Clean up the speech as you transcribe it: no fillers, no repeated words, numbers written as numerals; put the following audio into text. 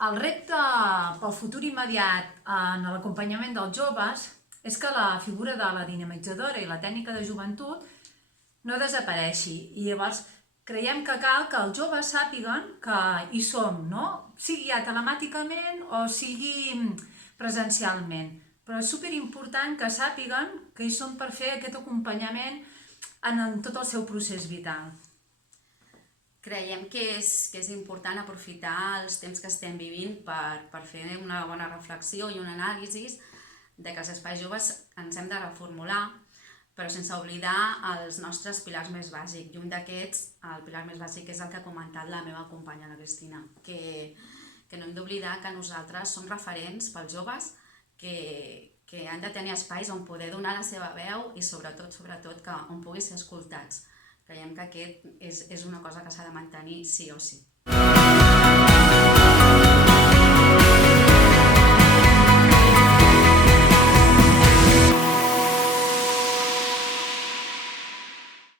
El repte pel futur immediat en l'acompanyament dels joves és que la figura de la dinamitzadora i la tècnica de joventut no desapareixi. I llavors creiem que cal que els joves sàpiguen que hi som, no? Sigui ja telemàticament o sigui presencialment. Però és superimportant que sàpiguen que hi som per fer aquest acompanyament en tot el seu procés vital. Creiem que és important aprofitar els temps que estem vivint per fer una bona reflexió i una anàlisi de que els espais joves ens hem de reformular, però sense oblidar els nostres pilars més bàsics. I un d'aquests, el pilar més bàsic, és el que ha comentat la meva companya, la Cristina, que no hem d'oblidar que nosaltres som referents pels joves que han de tenir espais on poder donar la seva veu i sobretot que on pugui ser escoltats. Creiem que aquest és una cosa que s'ha de mantenir sí o sí.